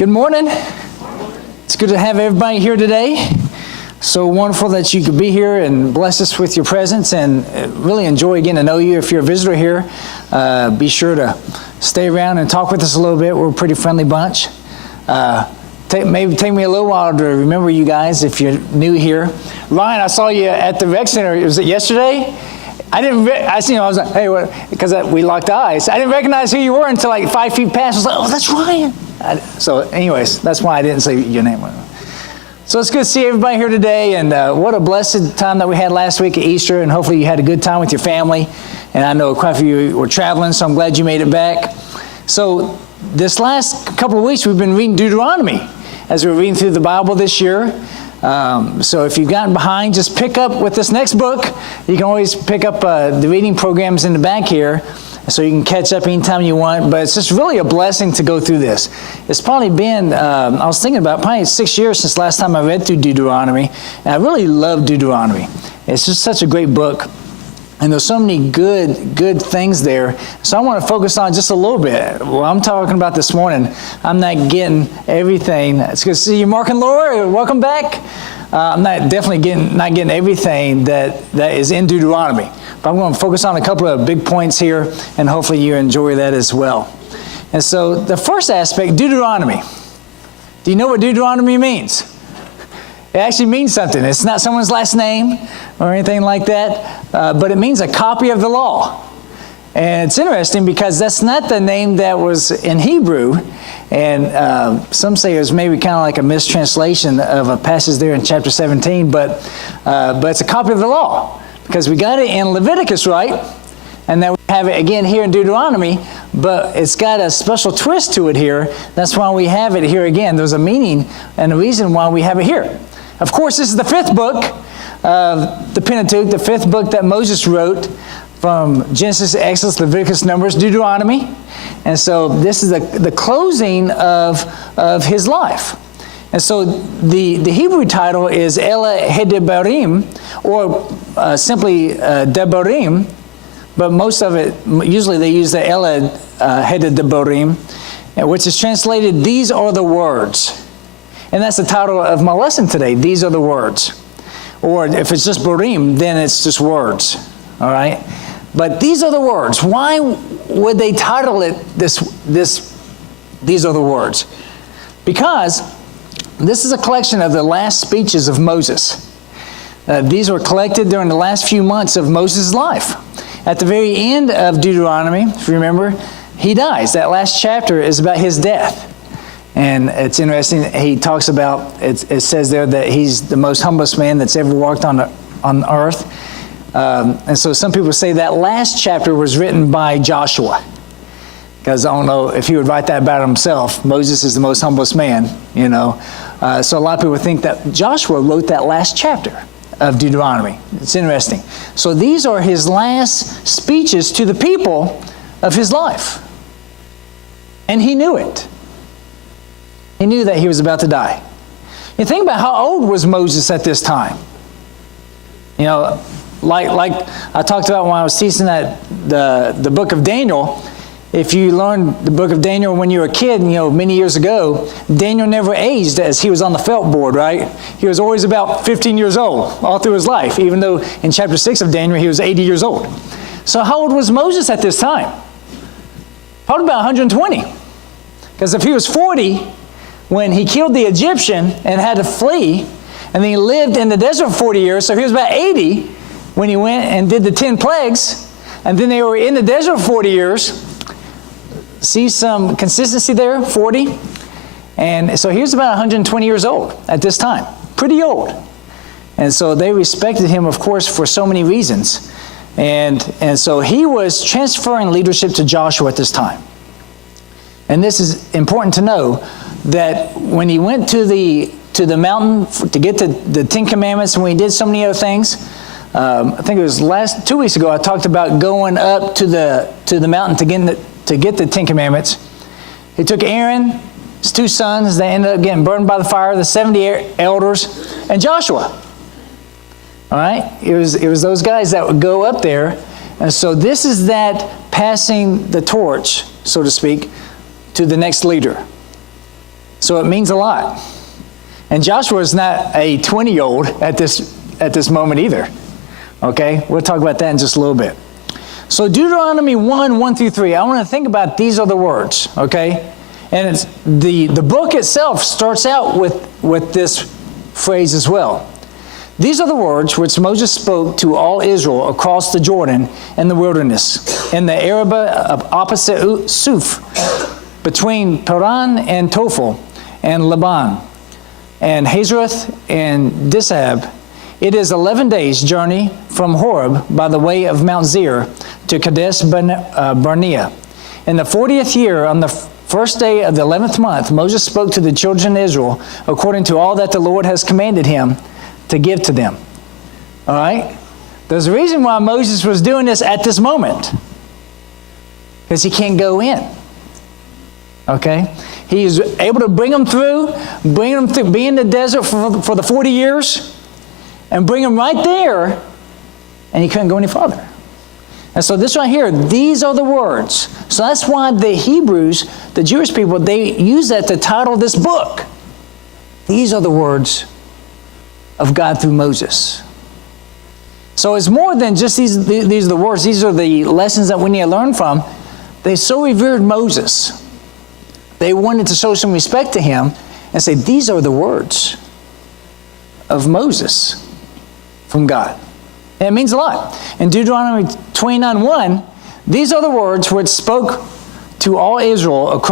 Good morning. It's good to have everybody here today. So wonderful that you could be here and bless us with your presence, and really enjoy getting to know you. If you're a visitor here, be sure to stay around and talk with us a little bit. We're a pretty friendly bunch. Maybe take me a little while to remember you guys if you're new here. Ryan, I saw you at the rec center. Was it yesterday? I seen him. I was like, hey, what? Because we locked eyes. I didn't recognize who you were until like 5 feet past. I was like, oh, that's Ryan. So anyways, that's why I didn't say your name. So it's good to see everybody here today, and what a blessed time that we had last week at Easter, and hopefully you had a good time with your family. And I know quite a few of you were traveling, so I'm glad you made it back. So this last couple of weeks we've been reading Deuteronomy as we're reading through the Bible this year. So if you've gotten behind, just pick up with this next book. You can always pick up the reading programs in the back here, so you can catch up anytime you want. But it's just really a blessing to go through this. It's probably been, I was thinking about probably 6 years since last time I read through Deuteronomy. And I really love Deuteronomy. It's just such a great book. And there's so many good things there. So I want to focus on just a little bit. What I'm talking about this morning, I'm not getting everything. It's good to see you, Mark and Laura. Welcome back. I'm not getting everything that is in Deuteronomy. But I'm going to focus on a couple of big points here, and hopefully you enjoy that as well. And so the first aspect, Deuteronomy. Do you know what Deuteronomy means? It actually means something. It's not someone's last name or anything like that, but it means a copy of the law. And it's interesting because that's not the name that was in Hebrew. And some say it was maybe kind of like a mistranslation of a passage there in chapter 17, but it's a copy of the law. Because we got it in Leviticus, right? And then we have it again here in Deuteronomy, but it's got a special twist to it here. That's why we have it here again. There's a meaning and a reason why we have it here. Of course, this is the fifth book of the Pentateuch, the fifth book that Moses wrote from Genesis, Exodus, Leviticus, Numbers, Deuteronomy. And so this is the closing of his life. And so the Hebrew title is Ela Hedebarim, or simply Debarim, but most of it, usually they use the Ela Hedebarim, which is translated, these are the words. And that's the title of my lesson today, these are the words. Or if it's just Barim, then it's just words, all right? But these are the words. Why would they title it these are the words? Because this is a collection of the last speeches of Moses. These were collected during the last few months of Moses' life. At the very end of Deuteronomy, if you remember, he dies. That last chapter is about his death. And it's interesting, he talks about, it says there that he's the most humblest man that's ever walked on earth. And so some people say that last chapter was written by Joshua. Because I don't know if he would write that about himself. Moses is the most humblest man, you know. So a lot of people think that Joshua wrote that last chapter of Deuteronomy. It's interesting. So these are his last speeches to the people of his life. And he knew it. He knew that he was about to die. You think about how old was Moses at this time? You know, like I talked about when I was teaching the book of Daniel. If you learned the book of Daniel when you were a kid, you know, many years ago, Daniel never aged as he was on the felt board, right? He was always about 15 years old all through his life, even though in chapter 6 of Daniel, he was 80 years old. So how old was Moses at this time? Probably about 120. Because if he was 40 when he killed the Egyptian and had to flee, and then he lived in the desert for 40 years, so he was about 80 when he went and did the 10 plagues, and then they were in the desert for 40 years. See some consistency there, 40. And so he was about 120 years old at this time. Pretty old. And so they respected him, of course, for so many reasons. And so he was transferring leadership to Joshua at this time. And this is important to know, that when he went to the mountain to get the 10 Commandments, and when he did so many other things, I think it was 2 weeks ago, I talked about going up to the mountain to get the 10 Commandments. He took Aaron, his 2 sons, they ended up getting burned by the fire, the 70 elders, and Joshua. All right? It was those guys that would go up there. And so this is that passing the torch, so to speak, to the next leader. So it means a lot. And Joshua is not a 20-year-old at this moment either. Okay? We'll talk about that in just a little bit. So Deuteronomy 1 through 3, I want to think about these are the words, okay? And it's the book itself starts out with this phrase as well. These are the words which Moses spoke to all Israel across the Jordan in the wilderness, in the Arabah opposite Suf, between Paran and Tophel and Laban, and Hazereth and Dishab. It is 11 days' journey from Horeb by the way of Mount Seir to Kadesh Barnea. In the 40th year, on the first day of the 11th month, Moses spoke to the children of Israel according to all that the Lord has commanded him to give to them. All right? There's a reason why Moses was doing this at this moment. Because he can't go in. Okay? He is able to bring them through, be in the desert for the 40 years, and bring them right there, and he couldn't go any farther. And so this right here, these are the words. So that's why the Hebrews, the Jewish people, they use that to title this book. These are the words of God through Moses. So it's more than just these are the words. These are the lessons that we need to learn from. They so revered Moses. They wanted to show some respect to him and say, these are the words of Moses from God. And it means a lot. In Deuteronomy 29:1, these are the words which spoke to all Israel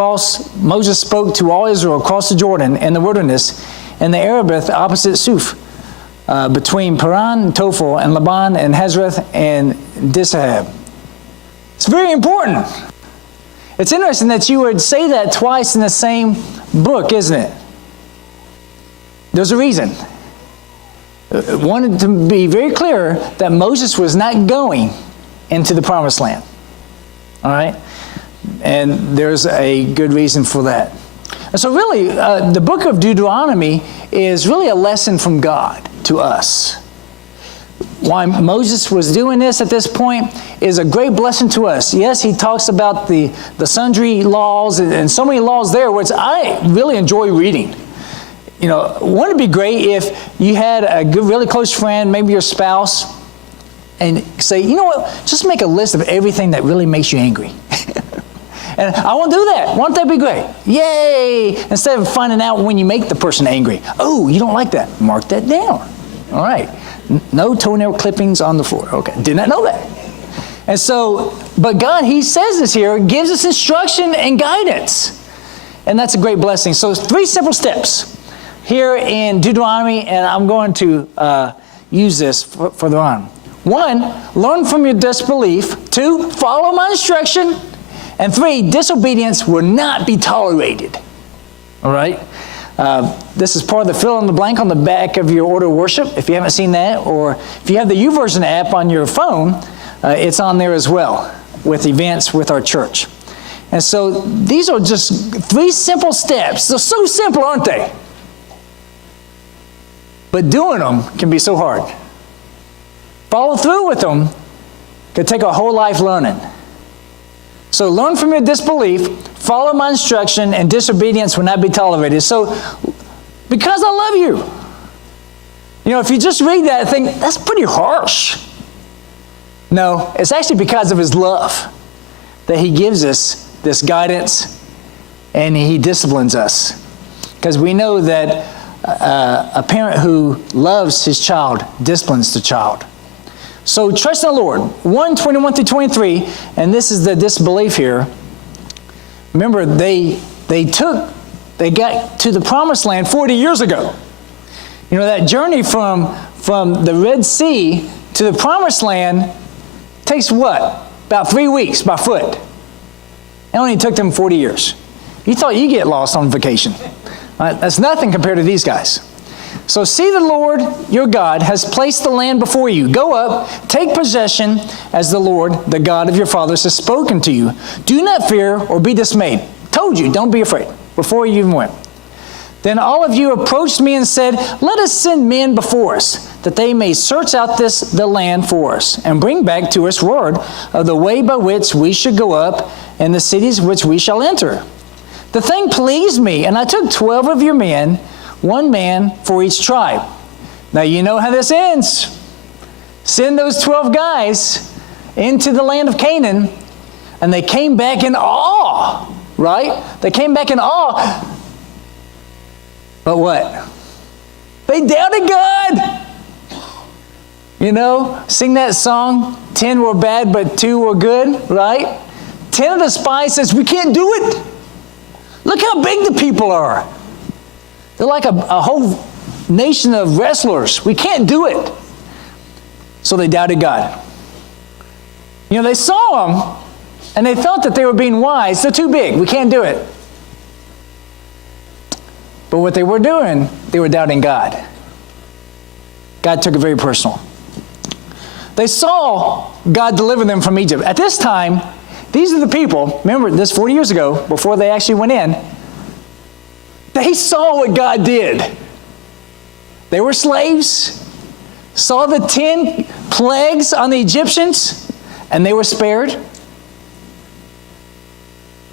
Moses spoke to all Israel across the Jordan in the wilderness, in the Arabah opposite Suf, between Paran and Tophel and Laban and Hazereth and Dishab. It's very important. It's interesting that you would say that twice in the same book, isn't it? There's a reason. Wanted to be very clear that Moses was not going into the promised land. All right? And there's a good reason for that. And so really, the book of Deuteronomy is really a lesson from God to us. Why Moses was doing this at this point is a great blessing to us. Yes, he talks about the sundry laws and so many laws there, which I really enjoy reading. You know, wouldn't it be great if you had a good, really close friend, maybe your spouse, and say, you know what, just make a list of everything that really makes you angry. And I want to do that. Won't that be great? Yay! Instead of finding out when you make the person angry. Oh, you don't like that. Mark that down. All right. No toenail clippings on the floor. Okay. Did not know that. And so, but God, he says this here, gives us instruction and guidance. And that's a great blessing. So 3 simple steps here in Deuteronomy, and I'm going to use this further on. 1, learn from your disbelief. 2, follow my instruction. And 3, disobedience will not be tolerated. All right? This is part of the fill in the blank on the back of your order of worship. If you haven't seen that, or if you have the YouVersion app on your phone, it's on there as well with events with our church. And so these are just 3 simple steps. They're so simple, aren't they? But doing them can be so hard. Follow through with them could take a whole life learning. So learn from your disbelief, follow my instruction, and disobedience will not be tolerated. So, because I love you. You know, if you just read that and think, that's pretty harsh. No, it's actually because of his love that he gives us this guidance and he disciplines us. Because we know that a parent who loves his child disciplines the child. So trust in the Lord. 1:21 through 23, and this is the disbelief here. Remember, they got to the promised land 40 years ago. You know, that journey from the Red Sea to the promised land takes what? About 3 weeks by foot. It only took them 40 years. You thought you'd get lost on vacation. That's nothing compared to these guys. So see, the Lord your God has placed the land before you. Go up, take possession as the Lord, the God of your fathers, has spoken to you. Do not fear or be dismayed. Told you, don't be afraid, before you even went. Then all of you approached me and said, let us send men before us, that they may search out the land for us, and bring back to us word of the way by which we should go up, and the cities which we shall enter. The thing pleased me, and I took 12 of your men, one man for each tribe. Now you know how this ends. Send those 12 guys into the land of Canaan, and they came back in awe, right? They came back in awe. But what? They doubted God. You know, sing that song, 10 were bad, but 2 were good, right? 10 of the spies says, we can't do it. Look how big the people are. They're like a whole nation of wrestlers. We can't do it. So they doubted God. You know, they saw them, and they thought that they were being wise. They're too big. We can't do it. But what they were doing, they were doubting God. God took it very personal. They saw God deliver them from Egypt. At this time, these are the people, remember this 40 years ago, before they actually went in, they saw what God did. They were slaves, saw the 10 plagues on the Egyptians, and they were spared.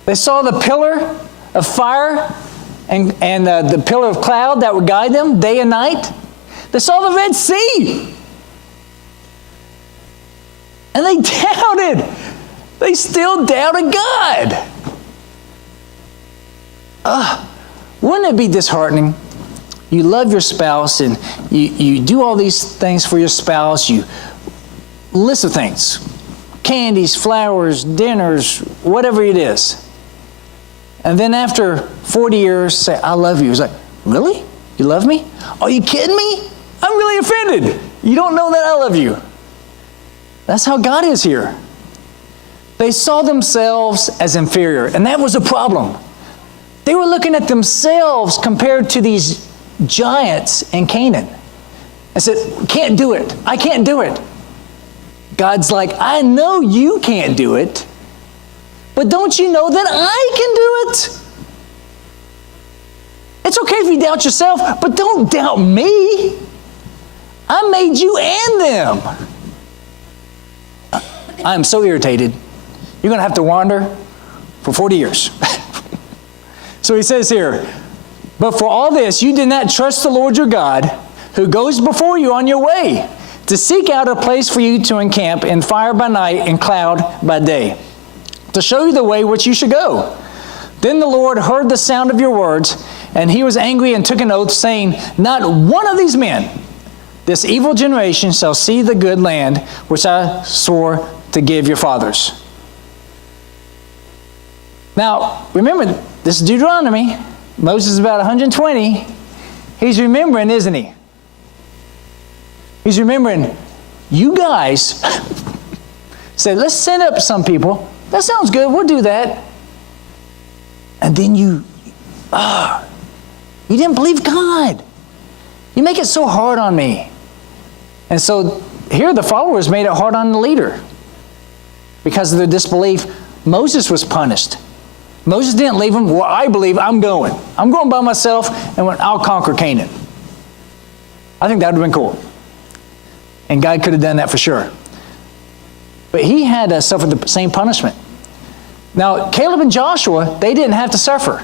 They saw the pillar of fire and the pillar of cloud that would guide them day and night. They saw the Red Sea. And they doubted. They still doubted God. Wouldn't it be disheartening? You love your spouse and you do all these things for your spouse. You list of things. Candies, flowers, dinners, whatever it is. And then after 40 years, say, I love you. It's like, really? You love me? Are you kidding me? I'm really offended. You don't know that I love you. That's how God is here. They saw themselves as inferior, and that was a problem. They were looking at themselves compared to these giants in Canaan. I said, can't do it. I can't do it. God's like, I know you can't do it, but don't you know that I can do it? It's okay if you doubt yourself, but don't doubt me. I made you and them. I'm so irritated. You're going to have to wander for 40 years. So he says here, but for all this, you did not trust the Lord your God, who goes before you on your way, to seek out a place for you to encamp in fire by night and cloud by day, to show you the way which you should go. Then the Lord heard the sound of your words, and he was angry and took an oath, saying, not one of these men, this evil generation, shall see the good land which I swore to give your fathers. Now, remember, this is Deuteronomy. Moses is about 120. He's remembering, isn't he? He's remembering, you guys said, let's send up some people. That sounds good. We'll do that. And then you didn't believe God. You make it so hard on me. And so here the followers made it hard on the leader. Because of their disbelief, Moses was punished. Moses didn't leave him. Well, I believe I'm going. I'm going by myself, and I'll conquer Canaan. I think that would have been cool. And God could have done that for sure. But he had to suffer the same punishment. Now, Caleb and Joshua, they didn't have to suffer.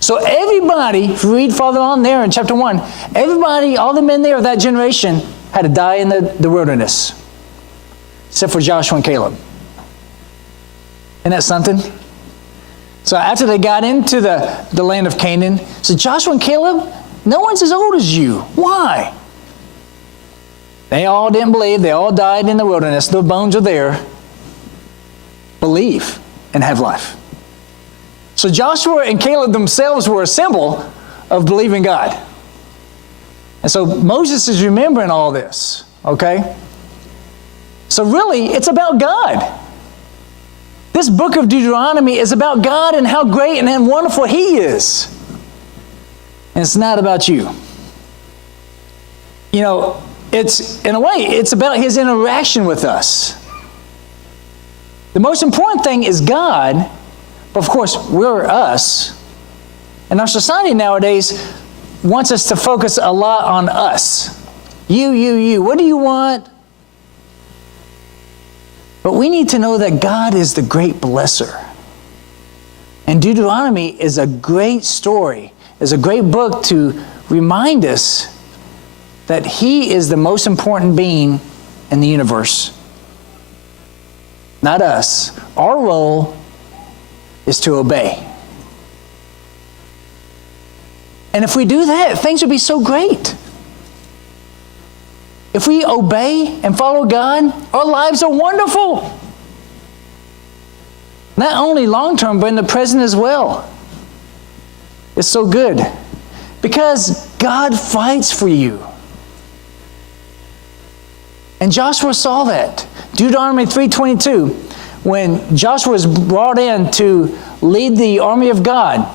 So everybody, if you read farther on there in chapter 1, everybody, all the men there of that generation had to die in the wilderness. Except for Joshua and Caleb. Isn't that something? So after they got into the land of Canaan, so Joshua and Caleb, no one's as old as you. Why? They all didn't believe. They all died in the wilderness. Their bones are there. Believe and have life. So Joshua and Caleb themselves were a symbol of believing God. And so Moses is remembering all this. Okay? So really, it's about God. This book of Deuteronomy is about God and how great and wonderful He is. And it's not about you. You know, it's, in a way, it's about His interaction with us. The most important thing is God, but of course, we're us. And our society nowadays wants us to focus a lot on us. You. What do you want? But we need to know that God is the great blesser. And Deuteronomy is a great story, is a great book to remind us that He is the most important being in the universe, not us. Our role is to obey. And if we do that, things will be so great. If we obey and follow God, our lives are wonderful. Not only long-term, but in the present as well. It's so good. Because God fights for you. And Joshua saw that. Deuteronomy 3:22, when Joshua was brought in to lead the army of God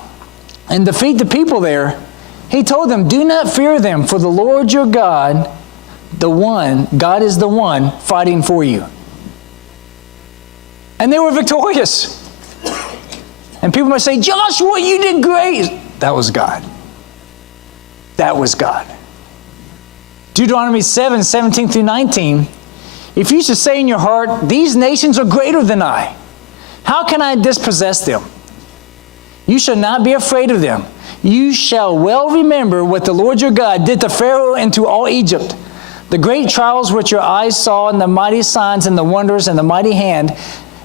and defeat the people there, he told them, do not fear them, for the Lord your God, God is the one fighting for you. And they were victorious. And people might say, Joshua, you did great. That was God. That was God. Deuteronomy 7:17 through 19. If you should say in your heart, these nations are greater than I, how can I dispossess them? You shall not be afraid of them. You shall well remember what the Lord your God did to Pharaoh and to all Egypt, the great trials which your eyes saw, and the mighty signs and the wonders and the mighty hand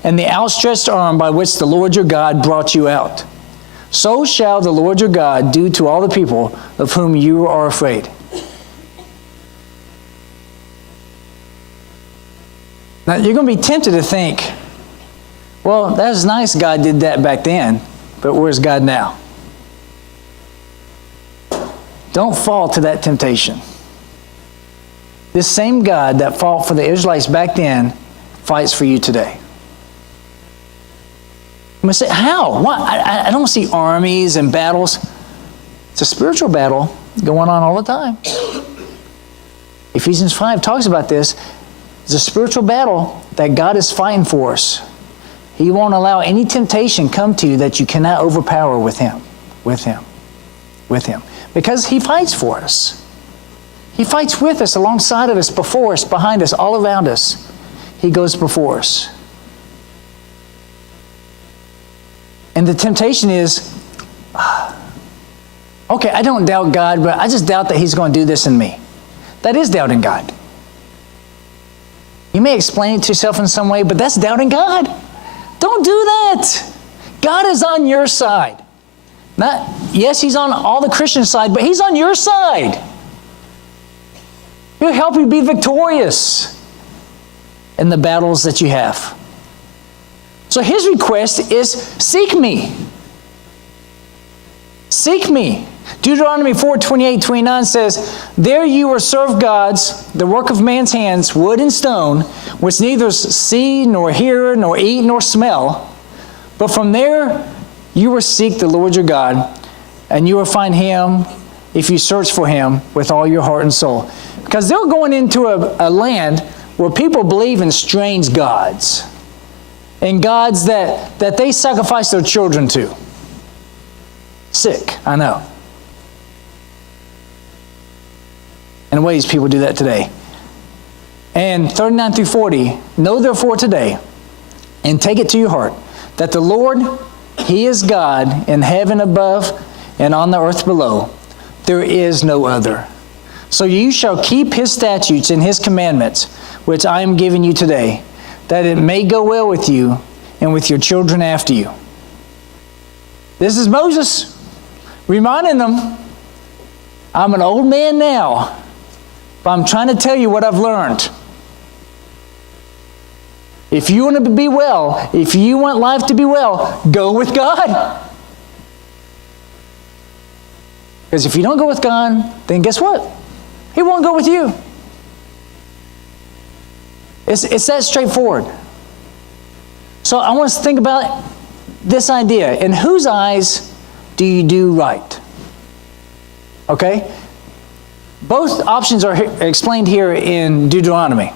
and the outstretched arm by which the Lord your God brought you out. So shall the Lord your God do to all the people of whom you are afraid. Now, you're going to be tempted to think, well, that's nice God did that back then, but where's God now? Don't fall to that temptation. This same God that fought for the Israelites back then fights for you today. I'm going to say, how? Why? I don't see armies and battles. It's a spiritual battle going on all the time. Ephesians 5 talks about this. It's a spiritual battle that God is fighting for us. He won't allow any temptation come to you that you cannot overpower with Him. Because He fights for us. He fights with us, alongside of us, before us, behind us, all around us. He goes before us. And the temptation is, okay, I don't doubt God, but I just doubt that He's going to do this in me. That is doubting God. You may explain it to yourself in some way, but that's doubting God. Don't do that. God is on your side. Yes, He's on all the Christian side, but He's on your side. He'll help you be victorious in the battles that you have. So His request is, seek me. Seek me. Deuteronomy 4:28-29 says, there you will serve gods, the work of man's hands, wood and stone, which neither see, nor hear, nor eat, nor smell. But from there you will seek the Lord your God, and you will find Him if you search for Him with all your heart and soul. Because they're going into a land where people believe in strange gods, and gods that they sacrifice their children to. Sick, I know. In ways, people do that today. And 39 through 40, know therefore today, and take it to your heart, that the Lord, He is God in heaven above and on the earth below. There is no other. So you shall keep His statutes and His commandments, which I am giving you today, that it may go well with you and with your children after you. This is Moses reminding them, I'm an old man now, but I'm trying to tell you what I've learned. If you want to be well, if you want life to be well, go with God. Because if you don't go with God, then guess what? He won't go with you. It's that straightforward. So I want us to think about this idea. In whose eyes do you do right? Okay? Both options are explained here in Deuteronomy.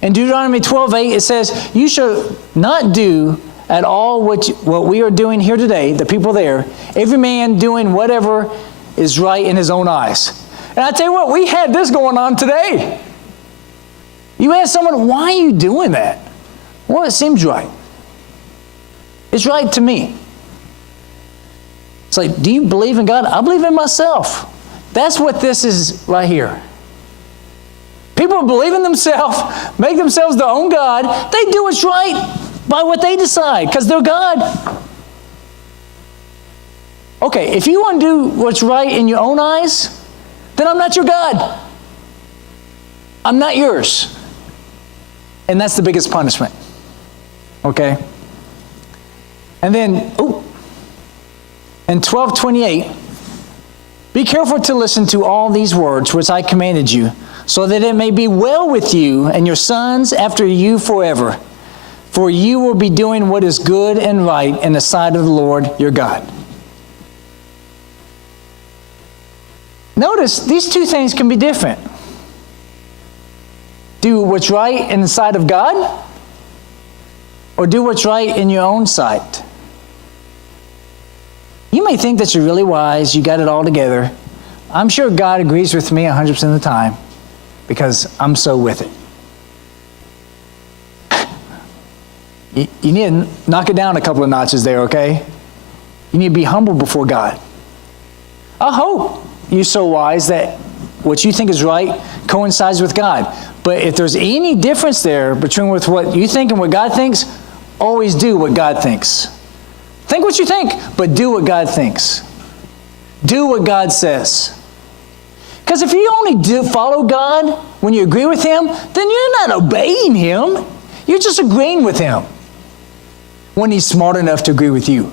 In Deuteronomy 12:8, it says, you shall not do at all what we are doing here today, the people there, every man doing whatever is right in his own eyes. And I tell you what, we had this going on today. You ask someone, why are you doing that? Well, it seems right. It's right to me. It's like, do you believe in God? I believe in myself. That's what this is right here. People believe in themselves, make themselves their own God. They do what's right by what they decide because they're God. Okay, if you want to do what's right in your own eyes, then I'm not your God. I'm not yours. And that's the biggest punishment. Okay? And then, in 12:28, be careful to listen to all these words which I commanded you, so that it may be well with you and your sons after you forever. For you will be doing what is good and right in the sight of the Lord your God. Notice, these two things can be different. Do what's right in the sight of God, or do what's right in your own sight. You may think that you're really wise, you got it all together. I'm sure God agrees with me 100% of the time, because I'm so with it. You need to knock it down a couple of notches there, okay? You need to be humble before God. I hope you're so wise that what you think is right coincides with God. But if there's any difference there between with what you think and what God thinks, always do what God thinks. Think what you think, but do what God thinks. Do what God says. Because if you only follow God when you agree with Him, then you're not obeying Him. You're just agreeing with Him when He's smart enough to agree with you.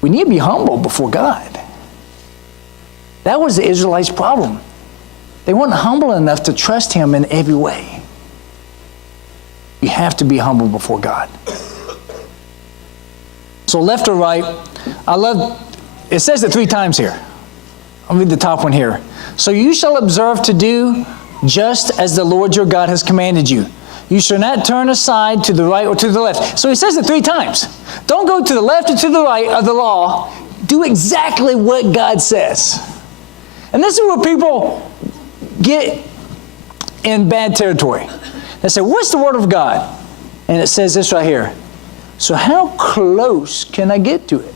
We need to be humble before God. That was the Israelites' problem. They weren't humble enough to trust Him in every way. You have to be humble before God. So left or right, it says it 3 times here. I'll read the top one here. So you shall observe to do just as the Lord your God has commanded you. You shall not turn aside to the right or to the left. So He says it 3 times. Don't go to the left or to the right of the law. Do exactly what God says. And this is where people get in bad territory. They say, what's the Word of God? And it says this right here. So how close can I get to it?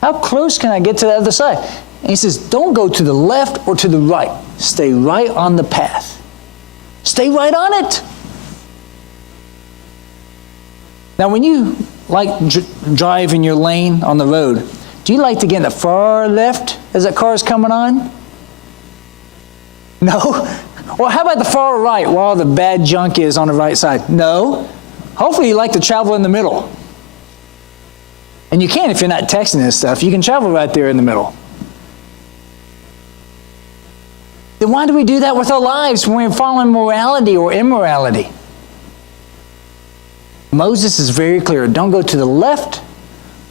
How close can I get to the other side? And He says, don't go to the left or to the right. Stay right on the path. Stay right on it. Now, when you drive in your lane on the road, do you like to get in the far left as that car is coming on? No? Well, how about the far right where all the bad junk is on the right side? No. Hopefully you like to travel in the middle. And you can if you're not texting and stuff. You can travel right there in the middle. Then why do we do that with our lives when we're following morality or immorality? Moses is very clear. Don't go to the left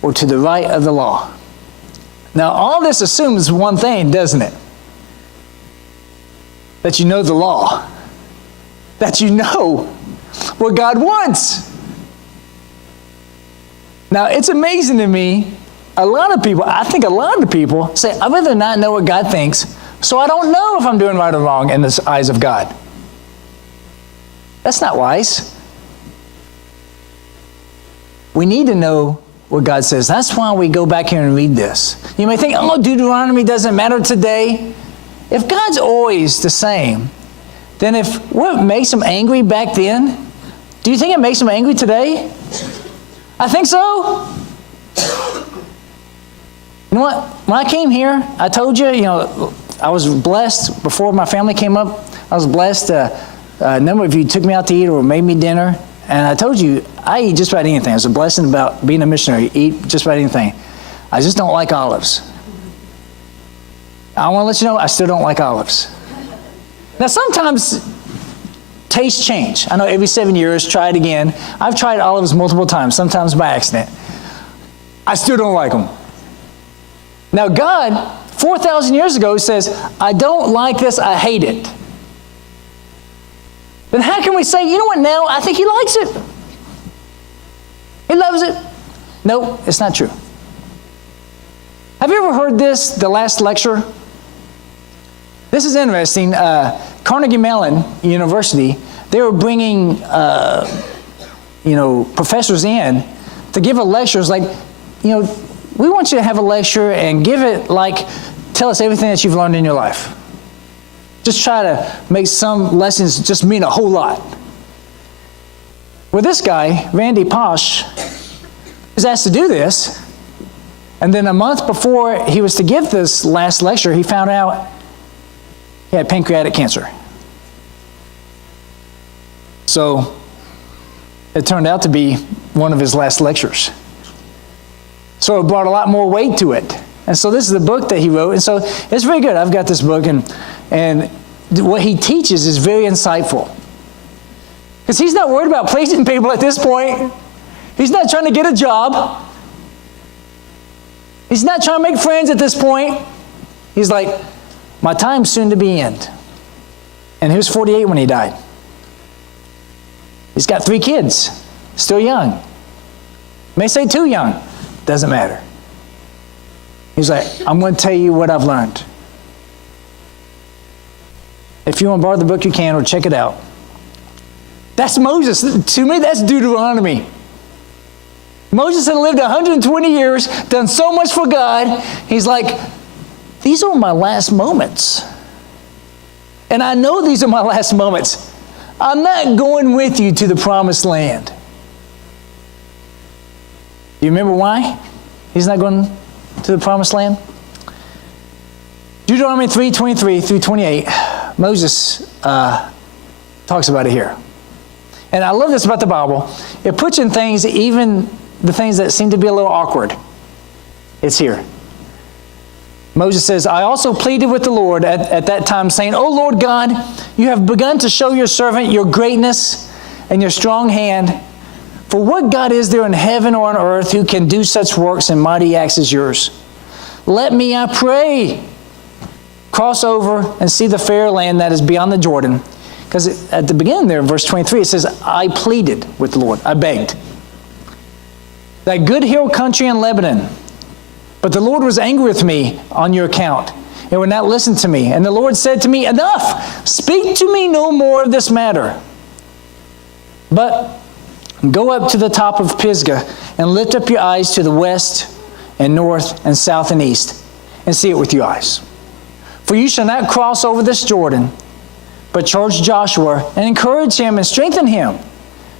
or to the right of the law. Now, all this assumes one thing, doesn't it? That you know the law. That you know what God wants. Now, it's amazing to me, I think a lot of people say, I'd rather not know what God thinks, so I don't know if I'm doing right or wrong in the eyes of God. That's not wise. We need to know what God says. That's why we go back here and read this. You may think, Deuteronomy doesn't matter today. If God's always the same, then what makes Him angry back then, do you think it makes Him angry today? I think so. You know what? When I came here, I told you, I was blessed before my family came up. I was blessed. A number of you took me out to eat or made me dinner. And I told you, I eat just about anything. It's a blessing about being a missionary. Eat just about anything. I just don't like olives. I want to let you know, I still don't like olives. Now, sometimes tastes change. I know every 7 years, try it again. I've tried olives multiple times, sometimes by accident. I still don't like them. Now, God, 4,000 years ago, says, I don't like this, I hate it. Then how can we say, you know what, now I think He likes it. He loves it. No, it's not true. Have you ever heard this, the last lecture? This is interesting. Carnegie Mellon University, they were bringing, professors in to give a lecture. It's like, we want you to have a lecture and give it tell us everything that you've learned in your life. Just try to make some lessons just mean a whole lot. Well, this guy, Randy Posh, was asked to do this. And then a month before he was to give this last lecture, he found out he had pancreatic cancer. So it turned out to be one of his last lectures. So it brought a lot more weight to it. And so this is the book that he wrote. And so it's very good. I've got this book, and what he teaches is very insightful. Because he's not worried about pleasing people at this point. He's not trying to get a job. He's not trying to make friends at this point. He's like, my time's soon to be end. And he was 48 when he died. He's got 3 kids, still young. May say too young, doesn't matter. He's like, I'm going to tell you what I've learned. If you want to borrow the book, you can, or check it out. That's Moses. To me, that's Deuteronomy. Moses had lived 120 years, done so much for God. He's like, these are my last moments. And I know these are my last moments. I'm not going with you to the promised land. Do you remember why he's not going to the promised land? Deuteronomy 3:23 through 28, Moses talks about it here. And I love this about the Bible. It puts in things, even the things that seem to be a little awkward. It's here. Moses says, I also pleaded with the Lord at that time, saying, O Lord God, you have begun to show your servant your greatness and your strong hand. For what God is there in heaven or on earth who can do such works and mighty acts as yours? Let me, I pray, cross over and see the fair land that is beyond the Jordan. Because at the beginning there, verse 23, it says, I pleaded with the Lord. I begged. That good hill country in Lebanon. But the Lord was angry with me on your account and would not listen to me. And the Lord said to me, enough! Speak to me no more of this matter. But go up to the top of Pisgah and lift up your eyes to the west and north and south and east and see it with your eyes. For you shall not cross over this Jordan, but charge Joshua and encourage him and strengthen him,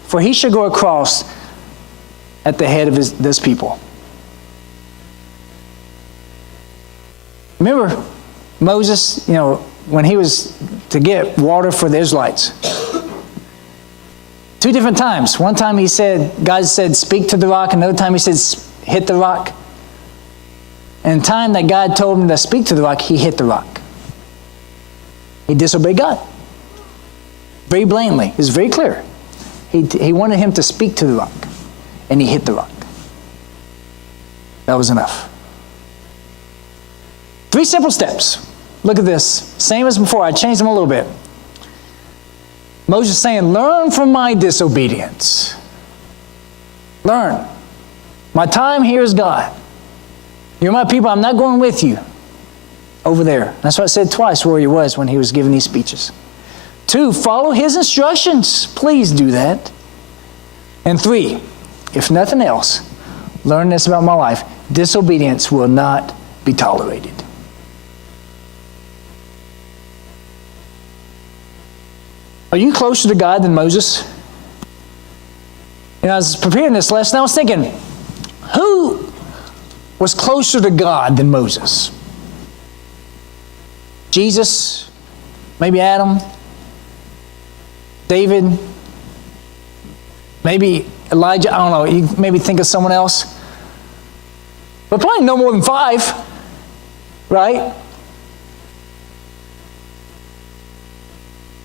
for he shall go across at the head of this people. Remember Moses, when he was to get water for the Israelites. 2 different times. One time God said, speak to the rock. Another time he said, hit the rock. And the time that God told him to speak to the rock, he hit the rock. He disobeyed God. Very blatantly. It was very clear. He wanted him to speak to the rock. And he hit the rock. That was enough. 3 simple steps. Look at this. Same as before. I changed them a little bit. Moses saying, learn from my disobedience. Learn. My time here is God. You're my people. I'm not going with you over there. That's what I said twice where he was when he was giving these speeches. 2, follow his instructions. Please do that. And 3, if nothing else, learn this about my life. Disobedience will not be tolerated. Are you closer to God than Moses? I was preparing this lesson, I was thinking, who was closer to God than Moses? Jesus? Maybe Adam? David? Maybe Elijah? I don't know. You maybe think of someone else. But probably no more than 5, right?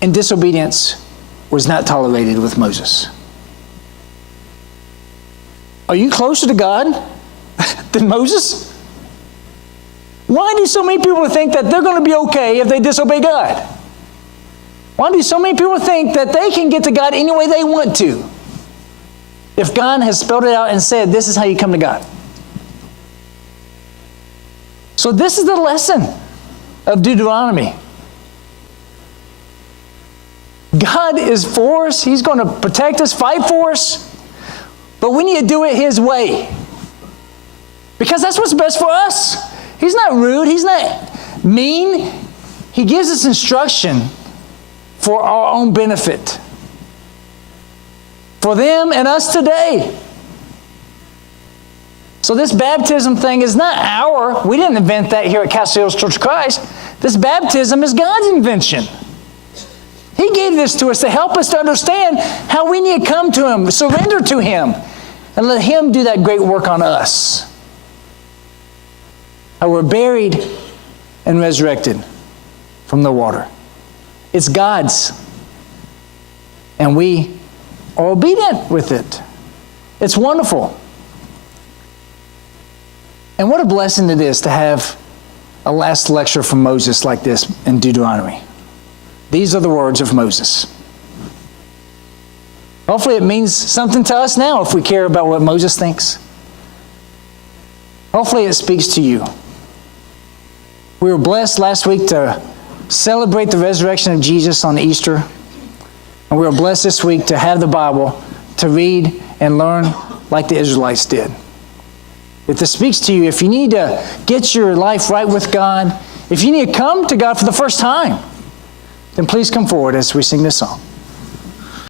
And disobedience was not tolerated with Moses. Are you closer to God than Moses? Why do so many people think that they're going to be okay if they disobey God? Why do so many people think that they can get to God any way they want to? If God has spelled it out and said, this is how you come to God. So this is the lesson of Deuteronomy. God is for us. He's going to protect us, fight for us. But we need to do it His way. Because that's what's best for us. He's not rude. He's not mean. He gives us instruction for our own benefit. For them and us today. So this baptism thing is not we didn't invent that here at Cassel Church of Christ. This baptism is God's invention. He gave this to us to help us to understand how we need to come to Him, surrender to Him, and let Him do that great work on us. How we're buried and resurrected from the water. It's God's. And we are obedient with it. It's wonderful. And what a blessing it is to have a last lecture from Moses like this in Deuteronomy. These are the words of Moses. Hopefully it means something to us now if we care about what Moses thinks. Hopefully it speaks to you. We were blessed last week to celebrate the resurrection of Jesus on Easter. And we were blessed this week to have the Bible to read and learn like the Israelites did. If this speaks to you, if you need to get your life right with God, if you need to come to God for the first time, then please come forward as we sing this song.